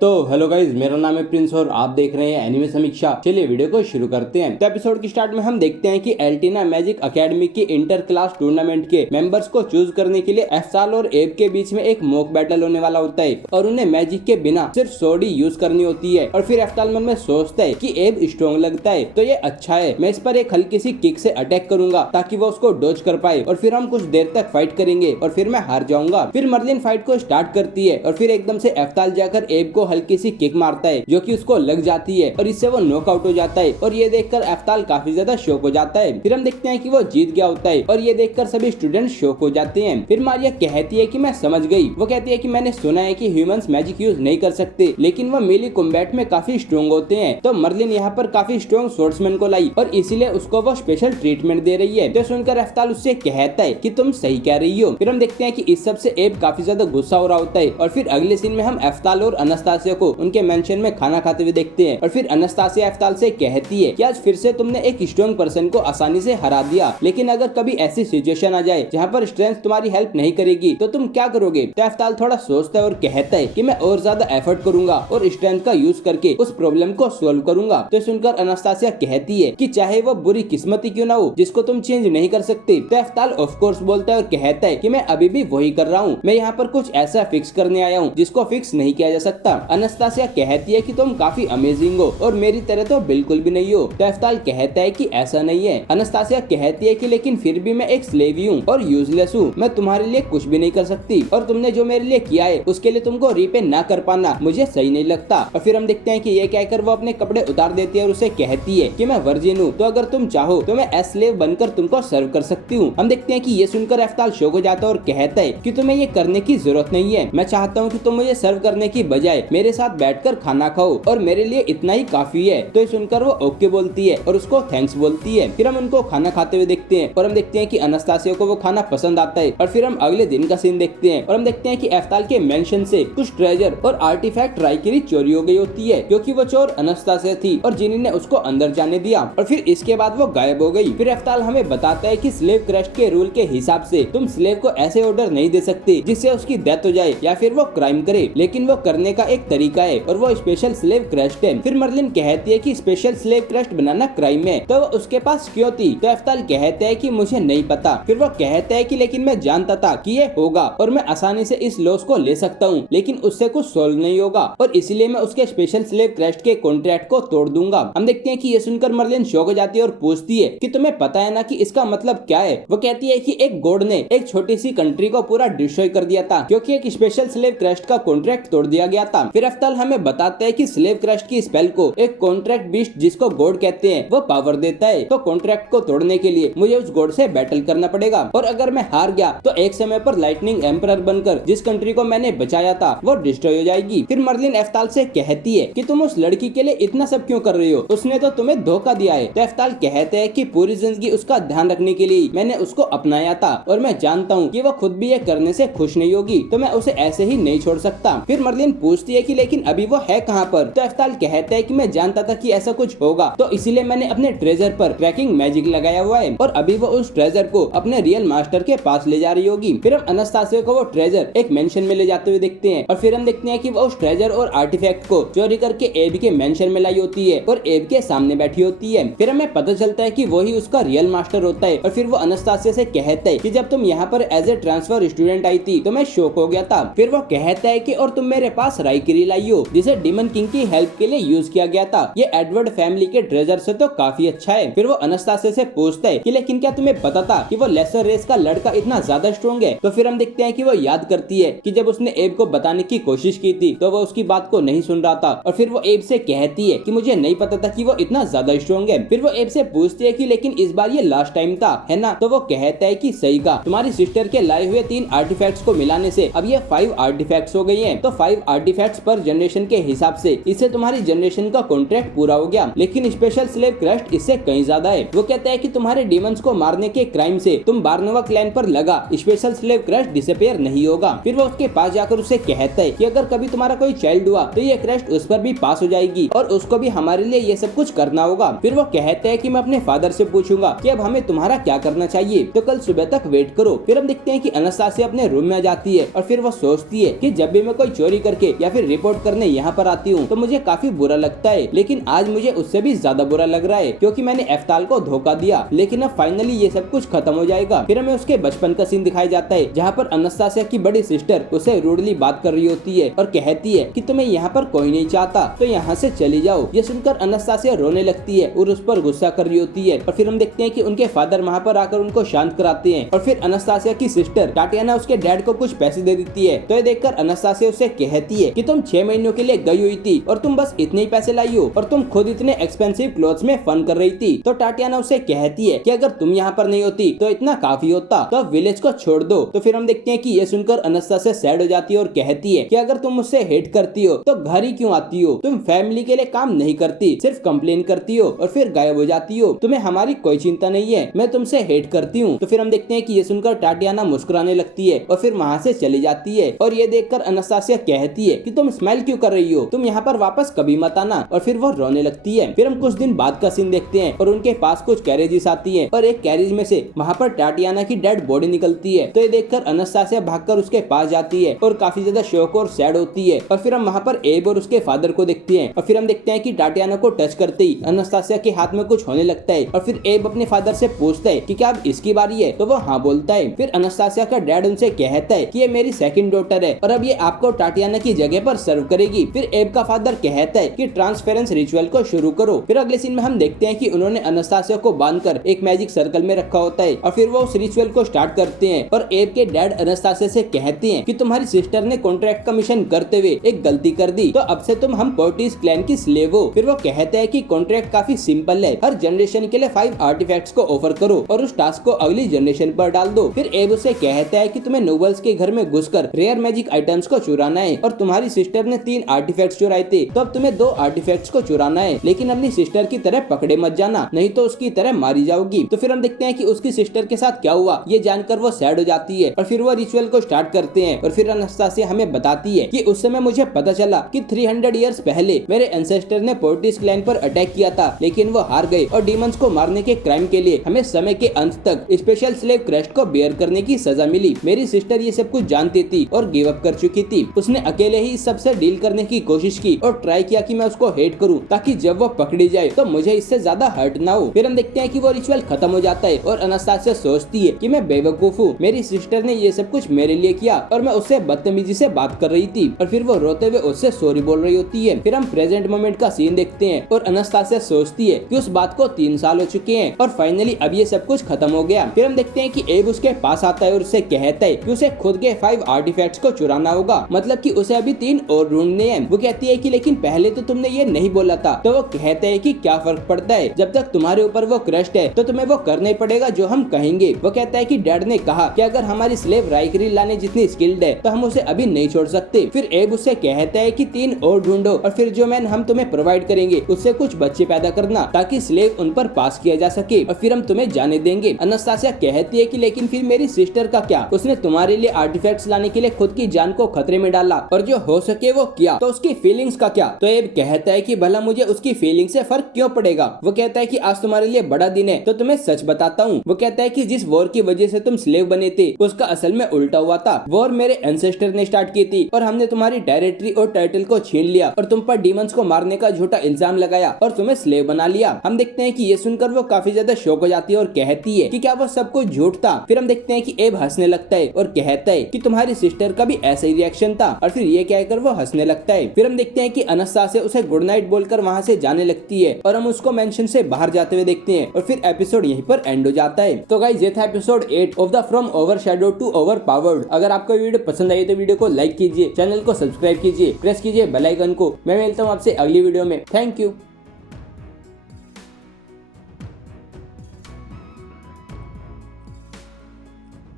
तो hello guys, मेरा नाम है प्रिंस और आप देख रहे हैं एनिमे समीक्षा। चलिए वीडियो को शुरू करते हैं। तो एपिसोड की स्टार्ट में हम देखते हैं कि एल्टीना मैजिक एकेडमी की इंटर क्लास टूर्नामेंट के मेंबर्स को चूज करने के लिए एफसाल और एब के बीच में एक मॉक बैटल होने वाला होता है और उन्हें मैजिक के बिना सिर्फ सोडी यूज करनी होती है। और फिर एफसाल मन में सोचता है कि एब स्ट्रॉन्ग लगता है तो ये अच्छा है, मैं इस पर एक हल्की सी किक से अटैक करूंगा ताकि वो उसको डॉज कर पाए और फिर हम कुछ देर तक फाइट करेंगे और फिर मैं हार जाऊंगा। फिर मर्लिन फाइट को स्टार्ट करती है और फिर एकदम से एफसाल जाकर एब को हल्की सी किक मारता है जो कि उसको लग जाती है और इससे वो नॉकआउट हो जाता है। और ये देखकर एफताल काफी ज्यादा शॉक हो जाता है। फिर हम देखते हैं कि वो जीत गया होता है और ये देखकर सभी स्टूडेंट शॉक हो जाते हैं। फिर मारिया कहती है कि मैं समझ गई। वो कहती है कि मैंने सुना है कि ह्यूमंस मैजिक यूज नहीं कर सकते लेकिन वो मेली कॉम्बैट में काफी स्ट्रॉन्ग होते हैं। तो मर्लिन यहाँ पर काफी स्ट्रॉन्ग स्वॉर्ड्समैन को लाई और इसीलिए उसको वो स्पेशल ट्रीटमेंट दे रही है। तो सुनकर एफताल उससे कहता है कि तुम सही कह रही हो। फिर हम देखते हैं कि इस सब से एब काफी ज्यादा गुस्सा हो रहा होता है और फिर अगले सीन में हम एफताल और अनास्तासिया को उनके मेंशन में खाना खाते हुए देखते हैं। और फिर अनास्तासिया एफताल से कहती है कि आज फिर से तुमने एक स्ट्रॉन्ग पर्सन को आसानी से हरा दिया, लेकिन अगर कभी ऐसी सिचुएशन आ जाए जहाँ पर स्ट्रेंथ तुम्हारी हेल्प नहीं करेगी तो तुम क्या करोगे। तो एफताल थोड़ा सोचता है और कहता है कि मैं और ज्यादा एफर्ट करूंगा और स्ट्रेंथ का यूज करके उस प्रॉब्लम को सोल्व करूंगा। तो सुनकर अनास्तासिया कहती है कि चाहे वो बुरी किस्मत ही क्यों ना हो जिसको तुम चेंज नहीं कर सकते। तो एफताल ऑफ कोर्स बोलता है और कहता है कि मैं अभी भी वही कर रहा हूँ, मैं यहाँ पर कुछ ऐसा फिक्स करने आया हूँ जिसको फिक्स नहीं किया जा सकता। अनास्तासिया कहती है कि तुम काफी अमेजिंग हो और मेरी तरह तो बिल्कुल भी नहीं हो। तो एफताल कहता है कि ऐसा नहीं है। अनास्तासिया कहती है कि लेकिन फिर भी मैं एक स्लेव हूँ और यूजलेस हूँ, मैं तुम्हारे लिए कुछ भी नहीं कर सकती और तुमने जो मेरे लिए किया है उसके लिए तुमको रीपे ना कर पाना मुझे सही नहीं लगता। और फिर हम देखते हैं कि ये कहकर वो अपने कपड़े उतार देती है और उसे कहती है कि मैं वर्जिन हूँ तो अगर तुम चाहो तो मैं एस स्लेव बनकर तुमको सर्व कर सकती हूँ। हम देखते हैं कि ये सुनकर एफताल शॉक हो जाता है और कहता है कि तुम्हें ये करने की जरूरत नहीं है, मैं चाहता हूँ कि तुम मुझे सर्व करने की बजाय मेरे साथ बैठकर खाना खाओ और मेरे लिए इतना ही काफी है। तो सुनकर वो ओके बोलती है और उसको थैंक्स बोलती है। फिर हम उनको खाना खाते हुए देखते हैं और हम देखते हैं कि अनास्तासिया को वो खाना पसंद आता है। और फिर हम अगले दिन का सीन देखते हैं और हम देखते हैं कि एफताल के मेंशन से कुछ ट्रेजर और आर्टिफैक्ट राइकेरी चोरी हो गई होती है क्योंकि वो चोर अनास्तासिया थी और जिनी ने उसको अंदर जाने दिया और फिर इसके बाद वो गायब हो गई। फिर एफताल हमें बताता है कि स्लेव क्रस्ट के रूल के हिसाब से तुम स्लेव को ऐसे ऑर्डर नहीं दे सकते जिससे उसकी डेथ हो जाए या फिर वो क्राइम करे, लेकिन वो करने का एक तरीका है और वो स्पेशल स्लेव क्रस्ट है। फिर मर्लिन कहती है कि स्पेशल स्लेव क्रस्ट बनाना क्राइम है तो वो उसके पास क्यों थी। तो एफताल कहते हैं कि मुझे नहीं पता। फिर वो कहते हैं कि लेकिन मैं जानता था कि ये होगा और मैं आसानी से इस लॉस को ले सकता हूँ लेकिन उससे कुछ सोल्व नहीं होगा और इसलिए मैं उसके स्पेशल स्लेव क्रस्ट के कॉन्ट्रैक्ट को तोड़ दूंगा। हम देखते हैं कि ये सुनकर मर्लिन शॉक हो जाती है और पूछती है कि तुम्हें पता है ना कि इसका मतलब क्या है। वो कहती है कि एक गॉड ने एक छोटी सी कंट्री को पूरा डिस्ट्रॉय कर दिया था क्योंकि एक स्पेशल स्लेव क्रस्ट का कॉन्ट्रैक्ट तोड़ दिया गया था। फिर एफताल हमें बताते हैं कि स्लेव क्रस्ट की स्पेल को एक कॉन्ट्रैक्ट बीस्ट जिसको गॉड कहते हैं वो पावर देता है, तो कॉन्ट्रैक्ट को तोड़ने के लिए मुझे उस गॉड से बैटल करना पड़ेगा और अगर मैं हार गया तो एक समय पर लाइटनिंग एम्परर बनकर जिस कंट्री को मैंने बचाया था वो डिस्ट्रॉय हो जाएगी। फिर मर्लिन एफताल से कहती है कि तुम उस लड़की के लिए इतना सब क्यों कर रही हो, उसने तो तुम्हें धोखा दिया है। तो एफताल कहते हैं कि पूरी जिंदगी उसका ध्यान रखने के लिए मैंने उसको अपनाया था और मैं जानता हूँ कि वो खुद भी ये करने से खुश नहीं होगी तो मैं उसे ऐसे ही नहीं छोड़ सकता। फिर मर्लिन पूछती है कि लेकिन अभी वो है कहाँ पर। तो एफताल कहता है कि मैं जानता था कि ऐसा कुछ होगा तो इसीलिए मैंने अपने ट्रेजर पर ट्रैकिंग मैजिक लगाया हुआ है और अभी वो उस ट्रेजर को अपने रियल मास्टर के पास ले जा रही होगी। फिर हम अनास्तासिया को वो ट्रेजर एक मेंशन में ले जाते हुए देखते हैं और फिर हम देखते हैं कि वो उस ट्रेजर और आर्टिफैक्ट को चोरी करके एब के मेंशन में लाई होती है और एब के सामने बैठी होती है। फिर हमें पता चलता है कि वही उसका रियल मास्टर होता है और फिर वो अनास्तासिया से कहता है कि जब तुम यहाँ पर as a transfer student I थी तो मैं शॉक हो गया था। फिर वो कहता है कि और तुम मेरे पास राइकेरी लाई हो जिसे डीमन किंग की हेल्प के लिए यूज किया गया था, ये एडवर्ड फैमिली के ट्रेजर से तो काफी अच्छा है। फिर वो अनास्तासिया से पूछता है कि लेकिन क्या तुम्हें पता था कि वो लेसर रेस का लड़का इतना ज्यादा स्ट्रॉन्ग है। तो फिर हम देखते हैं कि वो याद करती है कि जब उसने एब को बताने की कोशिश की थी तो वो उसकी बात को नहीं सुन रहा था और फिर वो एब से कहती है कि मुझे नहीं पता था कि वो इतना ज्यादा स्ट्रॉन्ग है। फिर वो एब से पूछती है कि लेकिन इस बार ये लास्ट टाइम था है ना। तो वो कहता है कि सही कहा, तुम्हारी सिस्टर के लाए हुए 3 आर्टिफैक्ट्स को मिलाने से अब ये 5 आर्टिफैक्ट्स हो गई हैं। तो 5 आर्टिफैक्ट्स पर जनरेशन के हिसाब से इससे तुम्हारी जनरेशन का कॉन्ट्रैक्ट पूरा हो गया, लेकिन स्पेशल स्लेव क्रस्ट इससे कहीं ज्यादा है। वो कहता है कि तुम्हारे डीमंस को मारने के क्राइम से तुम बार्नोवा क्लैन पर लगा स्पेशल स्लेव क्रस्ट डिसअपीयर नहीं होगा। फिर वो उसके पास जाकर उसे कहता है कि अगर कभी तुम्हारा कोई चाइल्ड हुआ तो ये क्रस्ट उस पर भी पास हो जाएगी और उसको भी हमारे लिए ये सब कुछ करना होगा। फिर वो कहता है कि मैं अपने फादर से पूछूंगा कि अब हमें तुम्हारा क्या करना चाहिए, तो कल सुबह तक वेट करो। फिर हम देखते हैं कि अनास्तासिया अपने रूम में जाती है और फिर वो सोचती है कि जब भी मैं कोई चोरी करके या फिर रिपोर्ट करने यहाँ पर आती हूँ तो मुझे काफी बुरा लगता है, लेकिन आज मुझे उससे भी ज्यादा बुरा लग रहा है क्योंकि मैंने एफ्ताल को धोखा दिया। लेकिन अब फाइनली ये सब कुछ खत्म हो जाएगा। फिर हमें उसके बचपन का सीन दिखाया जाता है जहाँ पर अनस्तासिया की बड़ी सिस्टर उसे रूडली बात कर रही होती है और कहती है कि तुम्हें यहाँ पर कोई नहीं चाहता तो यहाँ से चली जाओ। ये सुनकर अनस्तासिया रोने लगती है और उस पर गुस्सा कर रही होती है। और फिर हम देखते हैं कि उनके फादर वहाँ पर आकर उनको शांत कराते हैं और फिर अनस्तासिया की सिस्टर टाटियाना उसके डैड को कुछ पैसे दे देती है। तो ये देखकर अनस्तासिया उसे कहती है कि तुम 6 महीनों के लिए गई हुई थी और तुम बस इतने ही पैसे लाई हो और तुम खुद इतने एक्सपेंसिव क्लोथ्स में फन कर रही थी। तो टाटियाना उसे कहती है कि अगर तुम यहाँ पर नहीं होती तो इतना काफी होता, तो अब विलेज को छोड़ दो। तो फिर हम देखते हैं कि ये सुनकर अनस्तासिया सैड हो जाती है और कहती है कि अगर तुम मुझसे हेट करती हो तो घर ही क्यों आती हो? तुम फैमिली के लिए काम नहीं करती, सिर्फ कंप्लेन करती हो और फिर गायब हो जाती हो। तुम्हें हमारी कोई चिंता नहीं है, मैं तुमसे हेट करती हूँ। तो फिर हम देखते हैं कि ये सुनकर टाटियाना मुस्कुराने लगती है और फिर वहाँ से चली जाती है। और ये देखकर अनस्तासिया कहती है कि तुम स्माइल क्यों कर रही हो, तुम यहाँ पर वापस कभी मत आना। और फिर वो रोने लगती है। फिर हम कुछ दिन बाद का सीन देखते हैं और उनके पास कुछ कैरेजेस आती है और एक कैरेज में से वहाँ पर टाटियाना की डेड बॉडी निकलती है। तो ये देखकर अनस्तासिया भागकर उसके पास जाती है और काफी ज्यादा शौक और सैड होती है। और फिर हम वहाँ पर एब और उसके फादर को देखते हैं और फिर हम देखते हैं कि टाटियाना को टच करते ही अनस्तासिया के हाथ में कुछ होने लगता है। और फिर एब अपने फादर से पूछता है कि क्या अब इसकी बारी है, तो वो हाँ बोलता है। फिर अनस्तासिया का डैड उनसे कहता है कि ये मेरी सेकंड डॉटर है और अब ये आपको टाटियाना की जगह पर सर्व करेगी। फिर एब का फादर कहता है कि ट्रांसफेरेंस रिचुअल को शुरू करो। फिर अगले सीन में हम देखते हैं कि उन्होंने अनस्तासिया को बांधकर एक मैजिक सर्कल में रखा होता है और फिर वो उस रिचुअल को स्टार्ट करते हैं। और एब के डैड अनस्तासिया से कहते हैं कि तुम्हारी सिस्टर ने कॉन्ट्रैक्ट का मिशन करते हुए एक गलती कर दी, तो अब से तुम हम पोर्टिस क्लैन की स्लेव हो। फिर वो कहते हैं कि कॉन्ट्रैक्ट काफी सिंपल है, हर जनरेशन के लिए 5 आर्टिफैक्ट्स को ऑफर करो और उस टास्क को अगली जनरेशन पर डाल दो। फिर एब उसे कहता है कि तुम्हें नोबल्स के घर में घुसकर रेयर मैजिक आइटम्स को चुराना है और तुम्हारी सिस्टर ने 3 आर्टिफैक्ट्स चुराए थे, तो अब तुम्हें 2 आर्टिफैक्ट्स को चुराना है, लेकिन अपनी सिस्टर की तरह पकड़े मत जाना, नहीं तो उसकी तरह मारी जाओगी। तो फिर हम देखते हैं कि उसकी सिस्टर के साथ क्या हुआ, ये जानकर वो सैड हो जाती है और फिर वो रिचुअल को स्टार्ट करते हैं। और फिर अनस्तासिया हमें बताती है कि उस समय मुझे पता चला कि 300 इयर्स पहले मेरे एंसेस्टर ने पोर्टिस क्लैन पर अटैक किया था, लेकिन वो हार गए और डीमंस को मारने के क्राइम के लिए हमें समय के अंत तक स्पेशल स्लेव क्रेस्ट को बेयर करने की सजा मिली। मेरी सिस्टर ये सब कुछ जानती थी और गिव अप कर चुकी थी। उसने अकेले ही इस सबसे डील करने की कोशिश की और ट्राई किया कि मैं उसको हेट करूं ताकि जब वो पकड़ी जाए तो मुझे इससे ज्यादा हर्ट ना हो। फिर हम देखते हैं कि वो रिचुअल खत्म हो जाता है और अनस्तासिया सोचती है कि मैं बेवकूफ हूँ, मेरी सिस्टर ने ये सब कुछ मेरे लिए किया और मैं उससे बदतमीजी से बात कर रही थी। और फिर वो रोते हुए उससे सॉरी बोल रही होती है। फिर हम प्रेजेंट मोमेंट का सीन देखते हैं और अनस्तासिया सोचती है कि उस बात को 3 साल हो चुके हैं और फाइनली अब ये सब कुछ खत्म हो गया। फिर हम देखते हैं कि एब उसके पास आता है और उससे कहता है कि उसे खुद के 5 आर्टिफैक्ट्स को चुराना होगा, मतलब कि उसे अभी 3 और ढूंढने हैं। वो कहती है कि लेकिन पहले तो तुमने ये नहीं बोला था। तो वो कहता है कि क्या फर्क पड़ता है, जब तक तुम्हारे ऊपर वो क्रस्ट है तो तुम्हें वो करना ही पड़ेगा जो हम कहेंगे। वो कहता है कि डैड ने कहा कि अगर हमारी स्लेव राइकरी लाने जितनी स्किल्ड है तो हम उसे अभी नहीं छोड़ सकते। फिर एब उससे कहता है कि 3 और ढूंढो और फिर जो मैन हम तुम्हें प्रोवाइड करेंगे उससे कुछ बच्चे पैदा करना ताकि स्लेव उन पर पास किया जा सके और फिर हम तुम्हें जाने देंगे। अनस्तासिया कहती है कि लेकिन फिर मेरी सिस्टर का क्या, उसने तुम्हारे लिए आर्टिफैक्ट्स लाने के लिए खुद की जान को खतरे में डाला और जो हो सके वो किया, तो उसकी फीलिंग्स का क्या? तो एब कहता है कि भला मुझे उसकी फीलिंग से फर्क क्यों पड़ेगा। वो कहता है कि आज तुम्हारे लिए बड़ा दिन है तो तुम्हें सच बताता हूँ। वो कहता है कि जिस वॉर की वजह से तुम स्लेव बने थे उसका असल में उल्टा हुआ था। वॉर मेरे एंसेस्टर ने स्टार्ट की थी और हमने तुम्हारी टेरिटरी और टाइटल को छीन लिया और तुम पर डीमंस को मारने का झूठा इल्जाम लगाया और तुम्हें स्लेव बना लिया। हम देखते हैं कि ये सुनकर वो काफी ज्यादा शॉक हो जाती है और कहती है कि क्या वो सब कुछ झूठ था। फिर हम देखते हैं कि एब हंसने लगता है और कहता है कि तुम्हारी सिस्टर का भी ऐसा ही रिएक्शन था और फिर ये कहकर वो हंसने लगता है। फिर हम देखते हैं कि अनस्तासिया उसे गुड नाइट बोलकर वहाँ से जाने लगती है और हम उसको मेंशन से बाहर जाते हुए देखते हैं और फिर एपिसोड यहीं पर एंड हो जाता है। तो गाइस ये था episode 8 of the from overshadow to overpowered. अगर आपको वीडियो पसंद आई तो वीडियो को लाइक कीजिए, चैनल को सब्सक्राइब कीजिए, प्रेस कीजिए बेल आइकन को। मैं मिलता हूँ आपसे अगली वीडियो में। Thank you.